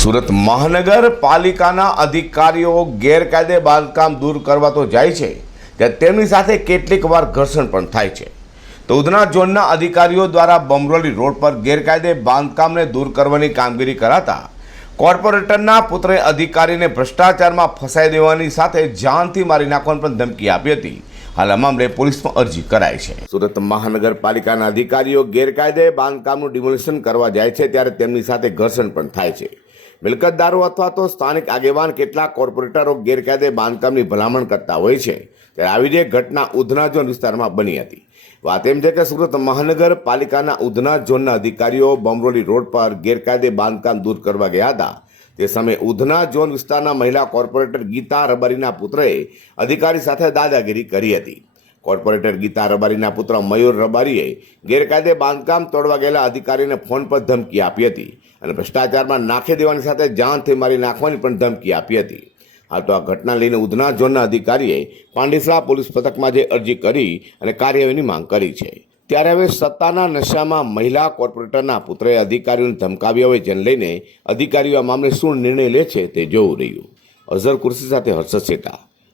સુરત મહાનગરપાલિકાના અધિકારીઓ ગેરકાયદે બાંધકામ દૂર કરવા તો જાય છે ત્યાં તેમની સાથે કેટલીક વાર ઘર્ષણ પણ થાય છે। તો ઉધના ઝોનના અધિકારીઓ દ્વારા બમરોલી રોડ પર ગેરકાયદે બાંધકામને દૂર કરવાની કામગીરી કરાતા કોર્પોરેટરના પુત્રે અધિકારીને ભ્રષ્ટાચારમાં ફસાઈ દેવાની સાથે જાનથી મારી નાખવાની પણ ધમકી આપી હતી। હાલ આ મામલે પોલીસમાં અરજી કરાઈ છે। સુરત મહાનગરપાલિકાના અધિકારીઓ ગેરકાયદે બાંધકામનું ડિમોલિશન કરવા જાય છે ત્યારે તેમની સાથે ઘર્ષણ પણ થાય છે। મિલકતદારો અથવા તો સ્થાનિક આગેવાન કેટલાક કોર્પોરેટરો ગેરકાયદે બાંધકામની ભલામણ કરતા હોય છે ત્યારે આવી જ ઘટના ઉધના ઝોન વિસ્તારમાં બની હતી। વાત એમ છે કે સુરત મહાનગરપાલિકાના ઉધના ઝોનના અધિકારીઓ બમરોલી રોડ પર ગેરકાયદે બાંધકામ દૂર કરવા ગયા હતા। તે સમયે ઉધના ઝોન વિસ્તારના મહિલા કોર્પોરેટર ગીતા રબારીના પુત્રએ અધિકારી સાથે દાદાગીરી કરી હતી। કોર્પોરેટર ગીતા રબારીના પુત્ર મયુર રબારીએ ગેરકાયદે બાંધકામ તોડવા ગયેલા અધિકારીને ફોન પર ધમકી આપી હતી અને ભ્રષ્ટાચારમાં નાખી દેવાની સાથે જાનથી મારી નાખવાની પણ ધમકી આપી હતી। હાલ તો આ ઘટના લઈને ઉધના ઝોનના અધિકારીએ પાંડેસરા પોલીસ પથકમાં જે અરજી કરી અને કાર્યવાહીની માંગ કરી છે। ત્યારે હવે સત્તાના નશામાં મહિલા કોર્પોરેટરના પુત્રએ અધિકારીઓને ધમકાવ્યા હોય જેને લઈને અધિકારીઓ આ મામલે શું નિર્ણય લે છે તે જોવું રહ્યું। અઝર કુર્સી સાથે હર્ષદ શેઠા।